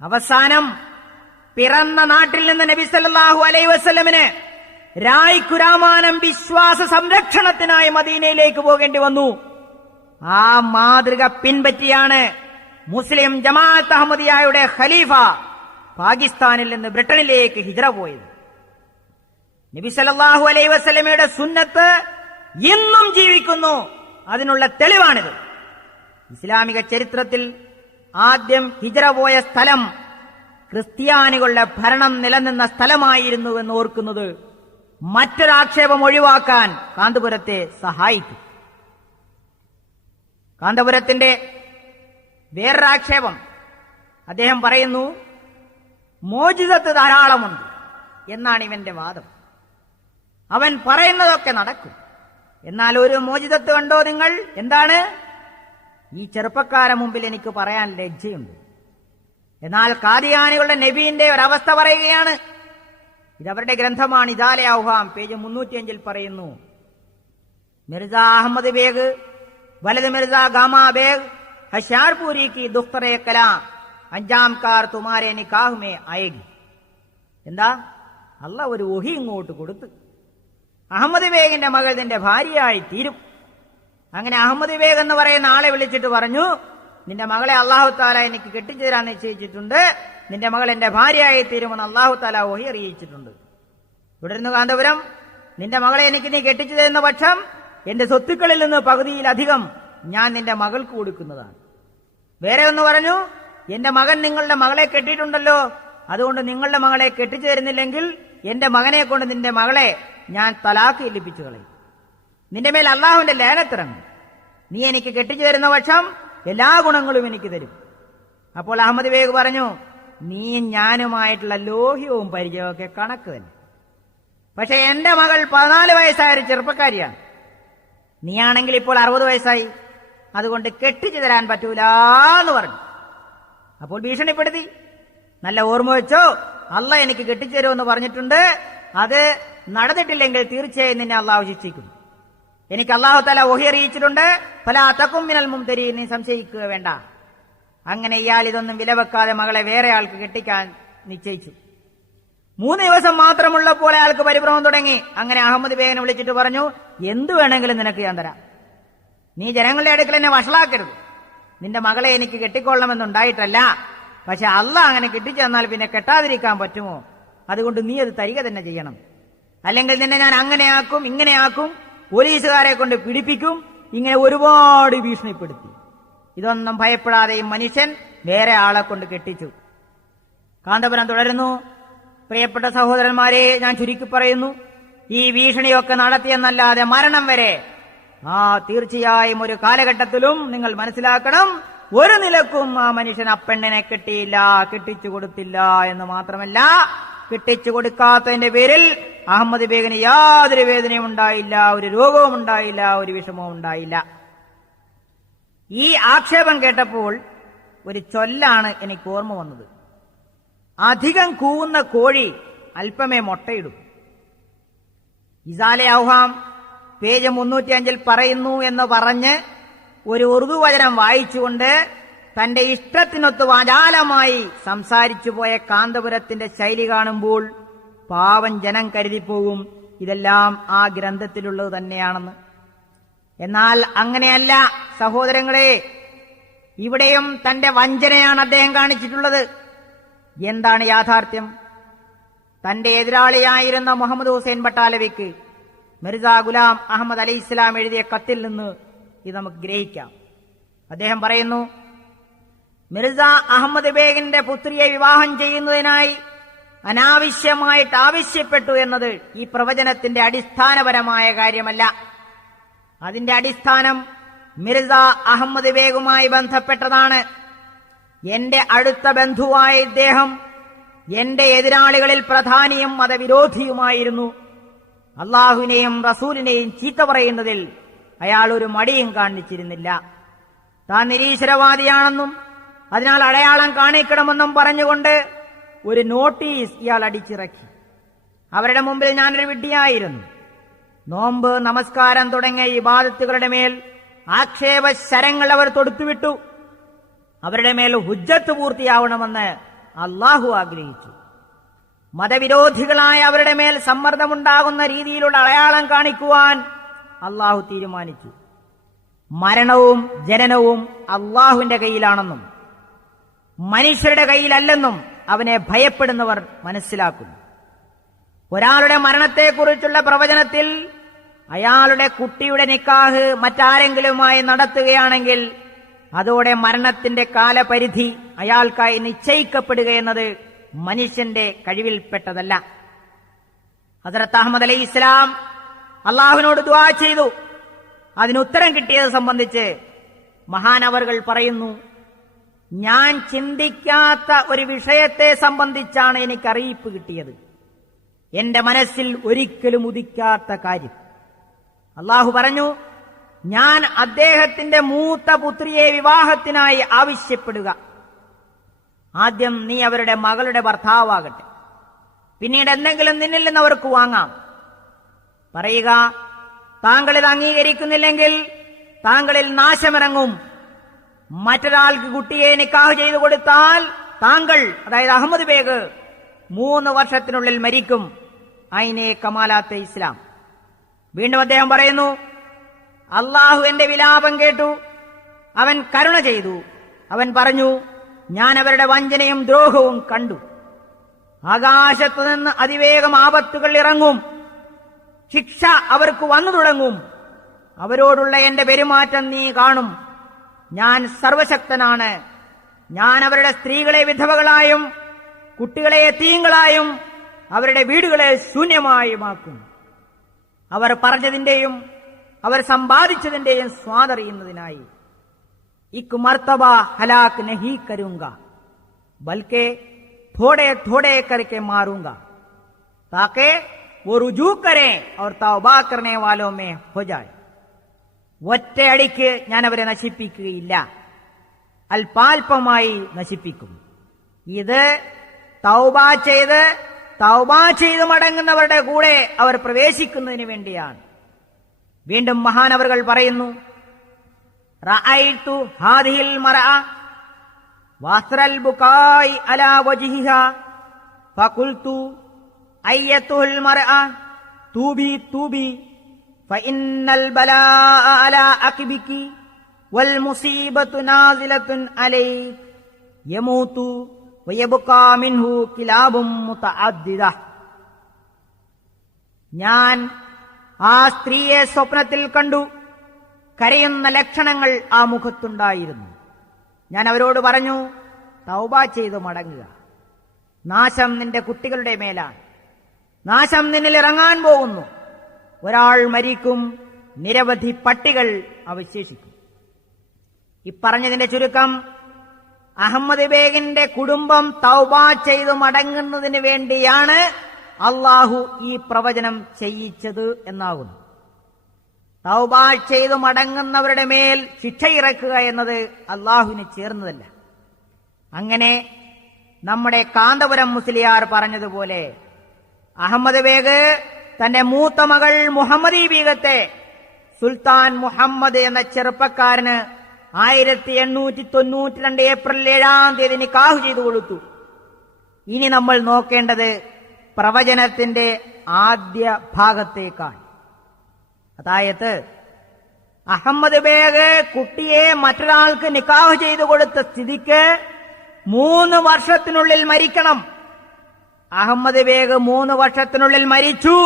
അവസാനം പിറന്ന നാട്ടിൽ നിന്ന് നബി സല്ലല്ലാഹു അലൈഹി വസല്ലമിന് രായ്ക്കുരാമാനം വിശ്വാസ സംരക്ഷണത്തിനായി മദീനയിലേക്ക് പോകേണ്ടി വന്നു. ആ മാതൃക പിൻപറ്റിയാണ് മുസ്ലിം ജമാഅത്ത് അഹമ്മദിയയുടെ ഖലീഫ പാകിസ്ഥാനിൽ നിന്ന് ബ്രിട്ടനിലേക്ക് ഹിജ്റ പോയത്. നബി സല്ലല്ലാഹു അലൈഹി വസല്ലമയുടെ സുന്നത്ത് ഇന്നും ജീവിക്കുന്നു. അതിനുള്ള തെളിവാണിത്. ഇസ്ലാമിക ചരിത്രത്തിൽ ആദ്യം ഹിജ്റ പോയ സ്ഥലം ക്രിസ്ത്യാനികളുടെ ഭരണം നിലനിന്ന സ്ഥലമായിരുന്നു എന്ന് ഓർക്കുന്നത് മറ്റൊരാക്ഷേപം ഒഴിവാക്കാൻ കാന്തപുരത്തെ സഹായിക്കും. കാന്തപുരത്തിന്റെ വേറൊരാക്ഷേപം, അദ്ദേഹം പറയുന്നു മോചിതത്ത് ധാരാളമുണ്ട് എന്നാണ് ഇവന്റെ വാദം. അവൻ പറയുന്നതൊക്കെ നടക്കും. എന്നാൽ ഒരു മോചിതത്ത് കണ്ടോ നിങ്ങൾ? എന്താണ്? ഈ ചെറുപ്പക്കാരെ മുമ്പിൽ എനിക്ക് പറയാൻ ലജ്ജയുണ്ട്. എന്നാൽ ഖാദിയാനികളുടെ നബീന്റെ ഒരവസ്ഥ പറയുകയാണ്. ഇതവരുടെ ഗ്രന്ഥമാണ് ഇദാലെ ഔഹാം, പേജ് 305 പറയുന്നു, മിർസ അഹമ്മദ് ബേഗ് വലത് മിർസ ഗാമാ ബേഗ് ഹഷാർപൂരി की दुख्तरे कला अंजाम कार तुम्हारे निकाह में आएगी. എന്താ? അല്ല ഒരു വഹി ഇങ്ങോട്ട് കൊടുത്ത് അഹമ്മദ് ബേഗിന്റെ മകൾ നിന്റെ ഭാര്യയായി തീരും. അങ്ങനെ അഹമ്മദ് ബേഗ് എന്ന് പറയുന്ന ആളെ വിളിച്ചിട്ട് പറഞ്ഞു, നിന്റെ മകളെ അല്ലാഹു തആല എനിക്ക് കെട്ടിച്ചു തരാൻ നിശ്ചയിച്ചിട്ടുണ്ട്, നിന്റെ മകൾ എന്റെ ഭാര്യയായി തീരുമെന്ന് അല്ലാഹു തആല വഹി അറിയിച്ചിട്ടുണ്ട്. തുടർന്ന് കാന്തപുരം, നിന്റെ മകളെ എനിക്ക് നീ കെട്ടിച്ചു തരുന്ന പക്ഷം എന്റെ സ്വത്തുക്കളിൽ നിന്ന് പകുതിയിലധികം ഞാൻ നിന്റെ മകൾക്ക് കൊടുക്കുന്നതാണ്. വേറെ ഒന്ന് പറഞ്ഞു, എന്റെ മകൻ നിങ്ങളുടെ മകളെ കെട്ടിയിട്ടുണ്ടല്ലോ, അതുകൊണ്ട് നിങ്ങളുടെ മകളെ കെട്ടിച്ചു തരുന്നില്ലെങ്കിൽ എന്റെ മകനെ കൊണ്ട് നിന്റെ മകളെ ഞാൻ തലാഖ് ഏൽപ്പിച്ചു കളയും. നിന്റെ മേൽ അള്ളാഹുവിന്റെ ലേനത്തിറങ്ങും. നീ എനിക്ക് കെട്ടിച്ചു തരുന്ന പക്ഷം എല്ലാ ഗുണങ്ങളും എനിക്ക് തരും. അപ്പോൾ അഹമ്മദ് ബേഗ് പറഞ്ഞു, നീ ഞാനുമായിട്ടുള്ള ലോഹ്യവും പരിചയമൊക്കെ കണക്ക് തന്നെ. പക്ഷെ എന്റെ മകൾ 14 വയസ്സായ ഒരു ചെറുപ്പക്കാരിയാണ്, നീയാണെങ്കിൽ ഇപ്പോൾ 60 വയസ്സായി, അതുകൊണ്ട് കെട്ടിച്ചു തരാൻ പറ്റൂലെന്ന് പറഞ്ഞു. അപ്പോൾ ഭീഷണിപ്പെടുത്തി, നല്ല ഓർമ്മ വെച്ചോ, അല്ല എനിക്ക് കെട്ടിച്ചു തരുമെന്ന് പറഞ്ഞിട്ടുണ്ട്, അത് നടന്നിട്ടില്ലെങ്കിൽ തീർച്ചയായും നിന്നെ അള്ളാഹു ശിക്ഷിക്കും. എനിക്ക് അള്ളാഹു തആല വഹി അറിയിച്ചിട്ടുണ്ട്, ഫലാ തകും മിനൽ മുംതരീൻ, നീ സംശയിക്കുക വേണ്ട. അങ്ങനെ ഇയാൾ ഇതൊന്നും വിലവെക്കാതെ മകളെ വേറെ ആൾക്ക് കെട്ടിക്കാൻ നിശ്ചയിച്ചു. 3 ദിവസം മാത്രമുള്ളപ്പോൾ അയാൾക്ക് പരിഭ്രമം തുടങ്ങി. അങ്ങനെ അഹമ്മദ് ബേഗിനെ വിളിച്ചിട്ട് പറഞ്ഞു, എന്ത് വേണമെങ്കിലും നിനക്ക് ഞാൻ തരാം, നീ ജനങ്ങളുടെ അടുക്കൽ എന്നെ വഷളാക്കരുത്. നിന്റെ മകളെ എനിക്ക് കെട്ടിക്കൊള്ളണമെന്നുണ്ടായിട്ടല്ല, പക്ഷെ അള്ളാഹ് അങ്ങനെ കെട്ടിച്ചു തന്നാൽ പിന്നെ കെട്ടാതിരിക്കാൻ പറ്റുമോ? അതുകൊണ്ട് നീ അത് തരിക തന്നെ ചെയ്യണം, അല്ലെങ്കിൽ നിന്നെ ഞാൻ അങ്ങനെയാക്കും ഇങ്ങനെയാക്കും, പോലീസുകാരെ കൊണ്ട് പിടിപ്പിക്കും. ഇങ്ങനെ ഒരുപാട് ഭീഷണിപ്പെടുത്തി. ഇതൊന്നും ഭയപ്പെടാതെയും മനുഷ്യൻ വേറെ ആളെ കൊണ്ട് കെട്ടിച്ചു. കാന്തപുരം തുടരുന്നു, പ്രിയപ്പെട്ട സഹോദരന്മാരെ, ഞാൻ ചുരുക്കി പറയുന്നു, ഈ ഭീഷണിയൊക്കെ നടത്തിയെന്നല്ലാതെ മരണം വരെ തീർച്ചയായും ഒരു കാലഘട്ടത്തിലും നിങ്ങൾ മനസ്സിലാക്കണം, ഒരു നിലക്കും ആ മനുഷ്യൻ ആ പെണ്ണിനെ കെട്ടിയില്ല, കെട്ടിച്ചു കൊടുത്തില്ല എന്ന് മാത്രമല്ല, കെട്ടിച്ചു കൊടുക്കാത്തതിന്റെ പേരിൽ അഹമ്മദ് ബേഗിന് യാതൊരു വേദനയും ഉണ്ടായില്ല, ഒരു രോഗവും ഉണ്ടായില്ല, ഒരു വിഷമവും ഉണ്ടായില്ല. ഈ ആക്ഷേപം കേട്ടപ്പോൾ ഒരു ചൊല്ലാണ് എനിക്ക് ഓർമ്മ വന്നത്, അധികം കൂവുന്ന കോഴി അല്പമേ മുട്ടയിടും. ഇസാലെ ഔഹാം പേജ് 305 പറയുന്നു എന്ന് പറഞ്ഞ് ഒരു ഉറുദു വചനം വായിച്ചുകൊണ്ട് തന്റെ ഇഷ്ടത്തിനൊത്ത് വാചാലമായി സംസാരിച്ചു പോയ കാന്തപുരത്തിന്റെ ശൈലി കാണുമ്പോൾ പാവം ജനം കരുതിപ്പോകും ഇതെല്ലാം ആ ഗ്രന്ഥത്തിലുള്ളത് തന്നെയാണെന്ന്. എന്നാൽ അങ്ങനെയല്ല സഹോദരങ്ങളെ, ഇവിടെയും തന്റെ വഞ്ചനയാണ് അദ്ദേഹം കാണിച്ചിട്ടുള്ളത്. എന്താണ് യാഥാർത്ഥ്യം? തന്റെ എതിരാളിയായിരുന്ന മുഹമ്മദ് ഹുസൈൻ ബട്ടാലവിക്ക് മിർസ ഗുലാം അഹമ്മദ് അലി ഇസ്ലാം എഴുതിയ കത്തിൽ നിന്ന് ഇത് നമുക്ക് ഗ്രഹിക്കാം. അദ്ദേഹം പറയുന്നു, മിർസ അഹമ്മദ് ബേഗിന്റെ പുത്രിയെ വിവാഹം ചെയ്യുന്നതിനായി അനാവശ്യമായിട്ട് ആവശ്യപ്പെട്ടു എന്നത് ഈ പ്രവചനത്തിന്റെ അടിസ്ഥാനപരമായ കാര്യമല്ല. അതിന്റെ അടിസ്ഥാനം മിർസ അഹമ്മദ് ബേഗുമായി ബന്ധപ്പെട്ടതാണ്. എന്റെ അടുത്ത ബന്ധുവായ ഇദ്ദേഹം എന്റെ എതിരാളികളിൽ പ്രധാനിയും മതവിരോധിയുമായിരുന്നു. അള്ളാഹുവിനെയും റസൂലിനെയും ചീത്ത പറയുന്നതിൽ അയാൾ ഒരു മടിയും കാണിച്ചിരുന്നില്ല. താൻ നിരീശ്വരവാദിയാണെന്നും അതിനാൽ അടയാളം കാണിക്കണമെന്നും പറഞ്ഞുകൊണ്ട് ഒരു നോട്ടീസ് ഇയാൾ അടിച്ചിറക്കി. അവരുടെ മുമ്പിൽ ഞാനൊരു വിഡ്ഢിയായിരുന്നു. നോമ്പ്, നമസ്കാരം തുടങ്ങിയ ഇബാദത്തുകളുടെ മേൽ ആക്ഷേപ ശരങ്ങൾ അവർ തൊടുത്തുവിട്ടു. അവരുടെ മേൽ ഹുജ്ജത്ത് പൂർത്തിയാവണമെന്ന് അള്ളാഹു ആഗ്രഹിച്ചു. മതവിരോധികളായ അവരുടെ മേൽ സമ്മർദ്ദമുണ്ടാകുന്ന രീതിയിലുള്ള അടയാളം കാണിക്കുവാൻ അള്ളാഹു തീരുമാനിച്ചു. മരണവും ജനനവും അള്ളാഹുവിന്റെ കയ്യിലാണെന്നും മനുഷ്യരുടെ കയ്യിലല്ലെന്നും അവനെ ഭയപ്പെടുന്നവർ മനസ്സിലാക്കുന്നു. ഒരാളുടെ മരണത്തെക്കുറിച്ചുള്ള പ്രവചനത്തിൽ അയാളുടെ കുട്ടിയുടെ നിക്കാഹ് മറ്റാരെങ്കിലുമായി നടത്തുകയാണെങ്കിൽ അതോടെ മരണത്തിന്റെ കാലപരിധി അയാൾക്കായി നിശ്ചയിക്കപ്പെടുകയെന്നത് മനുഷ്യന്റെ കഴിവിൽപ്പെട്ടതല്ല. ഹസ്രത്ത് അഹ്മദ് അലൈഹി ഇസ്ലാം അള്ളാഹുവിനോട് ദുആ ചെയ്തു. അതിനുത്തരം കിട്ടിയത് സംബന്ധിച്ച് മഹാനവറുകൾ പറയുന്നു, ഞാൻ ചിന്തിക്കാത്ത ഒരു വിഷയത്തെ സംബന്ധിച്ചാണ് എനിക്ക് അറിയിപ്പ് കിട്ടിയത്. എന്റെ മനസ്സിൽ ഒരിക്കലും ഉദിക്കാത്ത കാര്യം. അള്ളാഹു പറഞ്ഞു, ഞാൻ അദ്ദേഹത്തിന്റെ മൂത്ത പുത്രിയെ വിവാഹത്തിനായി ആവശ്യപ്പെടുക. ആദ്യം നീ അവരുടെ മകളുടെ ഭർത്താവാകട്ടെ, പിന്നീട് എന്തെങ്കിലും നിന്നിൽ നിന്ന് അവർക്ക് വാങ്ങാം. പറയുക, താങ്കളിൽ അംഗീകരിക്കുന്നില്ലെങ്കിൽ താങ്കളിൽ നാശമിറങ്ങും. മറ്റൊരാൾക്ക് കുട്ടിയെ നിക്കാഹ് ചെയ്തു കൊടുത്താൽ താങ്കൾ, അതായത് അഹമ്മദ് ബേഗ് 3 വർഷത്തിനുള്ളിൽ മരിക്കും. ഐനെ കമാലാത്തെ ഇസ്ലാം. വീണ്ടും അദ്ദേഹം പറയുന്നു, അള്ളാഹു എന്റെ വിലാപം കേട്ടു, അവൻ കരുണ ചെയ്തു. അവൻ പറഞ്ഞു, ഞാൻ അവരുടെ വഞ്ചനയും ദ്രോഹവും കണ്ടു. ആകാശത്തു നിന്ന് അതിവേഗം ആപത്തുകൾ ഇറങ്ങും, ശിക്ഷ അവർക്ക് വന്നു തുടങ്ങും. അവരോടുള്ള എന്റെ പെരുമാറ്റം നീ കാണും. ഞാൻ സർവശക്തനാണ്. ഞാൻ അവരുടെ സ്ത്രീകളെ വിധവകളായും കുട്ടികളെ യതീങ്ങളായും അവരുടെ വീടുകളെ ശൂന്യമായുമാക്കും. അവർ പറഞ്ഞതിന്റെയും അവർ സമ്പാദിച്ചതിന്റെയും സ്വാദറിയുന്നതിനായി. ഇക് മർത്തബ ഹലാക്ക് നഹീ കരൂംഗ ബൽക്കെ थोड़े थोड़े करके मारूंगा ताकि वो रुजू करें और तौबा करने वालों में हो जाए. ഒറ്റയടിക്ക് ഞാൻ അവരെ നശിപ്പിക്കുകയില്ല, അല്പാൽപമായി നശിപ്പിക്കും. ഇത് തൗബ ചെയ്ത് മടങ്ങുന്നവരുടെ കൂടെ അവർ പ്രവേശിക്കുന്നതിന് വേണ്ടിയാണ്. വീണ്ടും മഹാനവറുകൾ പറയുന്നു, റഅയ്തു ഹാദിഹിൽ മർഅ വസ്റൽ ബുകായി അലാ വജ്ഹിഹാ ഫഖുൽതു അയ്യത്തുൽ മർഅ തൂബി ഫഇന്നൽ ബലാഅ അലാ അഖിബികി വൽ മുസീബത്തു നാസിലത്തുൻ അലൈകി യമൂതു വയബ്ഖാ മിൻഹു കിലാബും മുതഅദ്ദിദ. ഞാൻ ആ സ്ത്രീയെ സ്വപ്നത്തിൽ കണ്ടു. കരയുന്ന ലക്ഷണങ്ങൾ ആ മുഖത്തുണ്ടായിരുന്നു. ഞാൻ അവരോട് പറഞ്ഞു, തൗബ ചെയ്തു മടങ്ങുക. നാശം നിന്റെ കുട്ടികളുടെ മേലാണ്. നാശം നിന്നിൽ ഇറങ്ങാൻ പോകുന്നു. ഒരാൾ മരിക്കും, നിരവധി പട്ടികൾ അവശേഷിക്കും. ഇപ്പറഞ്ഞതിന്റെ ചുരുക്കം, അഹമ്മദ് ബേഗിന്റെ കുടുംബം തൗബ ചെയ്തു മടങ്ങുന്നതിന് വേണ്ടിയാണ് അള്ളാഹു ഈ പ്രവചനം ചെയ്യിച്ചത് എന്നാകുന്നു. തൗബ ചെയ്തു മടങ്ങുന്നവരുടെ മേൽ ശിക്ഷയിറക്കുക എന്നത് അള്ളാഹുവിന് ചേർന്നതല്ല. അങ്ങനെ നമ്മുടെ കാന്തപുരം മുസ്ലിയാർ പറഞ്ഞതുപോലെ അഹമ്മദ് ബേഗ് തന്റെ മൂത്ത മകൾ മുഹമ്മദി ബീഗത്തെ സുൽത്താൻ മുഹമ്മദ് എന്ന ചെറുപ്പക്കാരന് 1892 ഏപ്രിൽ 7 നിക്കാഹ് ചെയ്തു കൊടുത്തു. ഇനി നമ്മൾ നോക്കേണ്ടത് പ്രവചനത്തിന്റെ ആദ്യ ഭാഗത്തേക്കാണ്. അതായത് അഹമ്മദ് ബേഗ് കുട്ടിയെ മറ്റൊരാൾക്ക് നിക്കാഹ് ചെയ്തു കൊടുത്ത സ്ഥിതിക്ക് 3 വർഷത്തിനുള്ളിൽ മരിക്കണം. അഹമ്മദ് ബേഗ് 3 വർഷത്തിനുള്ളിൽ മരിച്ചു.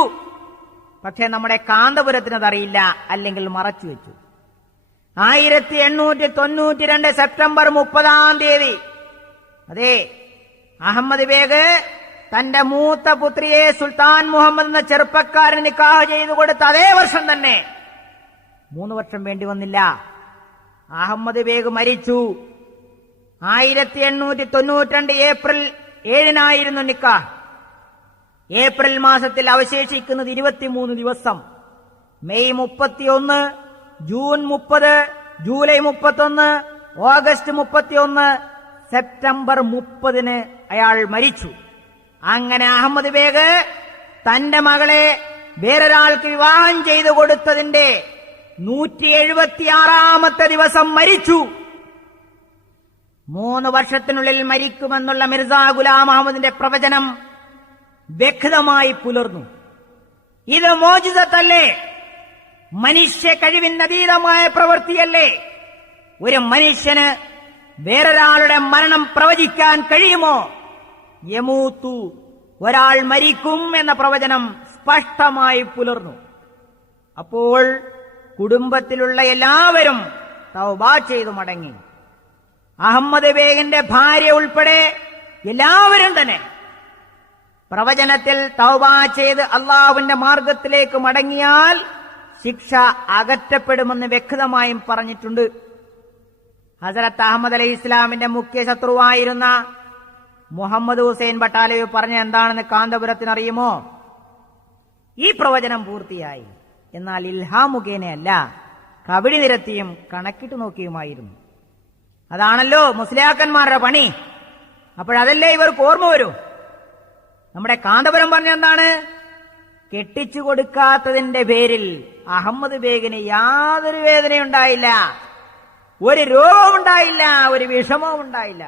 പക്ഷെ നമ്മുടെ കാന്തപുരത്തിനതറിയില്ല, അല്ലെങ്കിൽ മറച്ചുവെച്ചു. 1892 സെപ്റ്റംബർ 30 അതെ, അഹമ്മദ് ബേഗ് തന്റെ മൂത്ത പുത്രിയെ സുൽത്താൻ മുഹമ്മദ് എന്ന ചെറുപ്പക്കാരന് നിക്കാഹ് ചെയ്തു കൊടുത്ത അതേ വർഷം തന്നെ, 3 വർഷം വേണ്ടി വന്നില്ല, അഹമ്മദ് ബേഗ് മരിച്ചു. 1892 ഏപ്രിൽ 7 നിക്കാഹ്. ഏപ്രിൽ മാസത്തിൽ അവശേഷിക്കുന്നത് 23 ദിവസം. May 31, June 30, July 31, August 31, September 30 അയാൾ മരിച്ചു. അങ്ങനെ അഹമ്മദ് ബേഗ് തന്റെ മകളെ വേറൊരാൾക്ക് വിവാഹം ചെയ്തു കൊടുത്തതിന്റെ 176ാമത്തെ ദിവസം മരിച്ചു. 3 വർഷത്തിനുള്ളിൽ മരിക്കുമെന്നുള്ള മിർസാ ഗുലാം അഹമ്മദിന്റെ പ്രവചനം വ്യക്തമായി പുലർന്നു. ഇത് മോജിസത്തല്ലേ? മനുഷ്യ കഴിവിനതീതമായ പ്രവൃത്തിയല്ലേ? ഒരു മനുഷ്യന് വേറൊരാളുടെ മരണം പ്രവചിക്കാൻ കഴിയുമോ? യമൂത്തു, ഒരാൾ മരിക്കും എന്ന പ്രവചനം സ്പഷ്ടമായി പുലർന്നു. അപ്പോൾ കുടുംബത്തിലുള്ള എല്ലാവരും തൗബ ചെയ്തു മടങ്ങി. അഹമ്മദ് ബേഗിന്റെ ഭാര്യ ഉൾപ്പെടെ എല്ലാവരും തന്നെ പ്രവചനത്തിൽ തൗബ ചെയ്ത് അള്ളാഹുവിന്റെ മാർഗത്തിലേക്ക് മടങ്ങിയാൽ ശിക്ഷ അകറ്റപ്പെടുമെന്ന് വ്യക്തമായും പറഞ്ഞിട്ടുണ്ട്. ഹസരത്ത് അഹമ്മദ് അലൈഹി ഇസ്ലാമിന്റെ മുഖ്യ ശത്രുവായിരുന്ന മുഹമ്മദ് ഹുസൈൻ ബട്ടാലവി പറഞ്ഞ എന്താണെന്ന് കാന്തപുരത്തിനറിയുമോ? ഈ പ്രവചനം പൂർത്തിയായി, എന്നാൽ ഇൽഹാം മുഖേനയല്ല, കവിടി നിരത്തിയും കണക്കിട്ട് നോക്കിയുമായിരുന്നു. അതാണല്ലോ മുസ്ലിയാക്കന്മാരുടെ പണി. അപ്പോഴതല്ലേ ഇവർക്ക് ഓർമ്മ വരൂ. നമ്മുടെ കാന്തപുരം പറഞ്ഞ എന്താണ്? കെട്ടിച്ചു കൊടുക്കാത്തതിന്റെ പേരിൽ അഹമ്മദ് ബേഗിന് യാതൊരു വേദനയുണ്ടായില്ല, ഒരു രോഗവും ഉണ്ടായില്ല, ഒരു വിഷമവും ഉണ്ടായില്ല.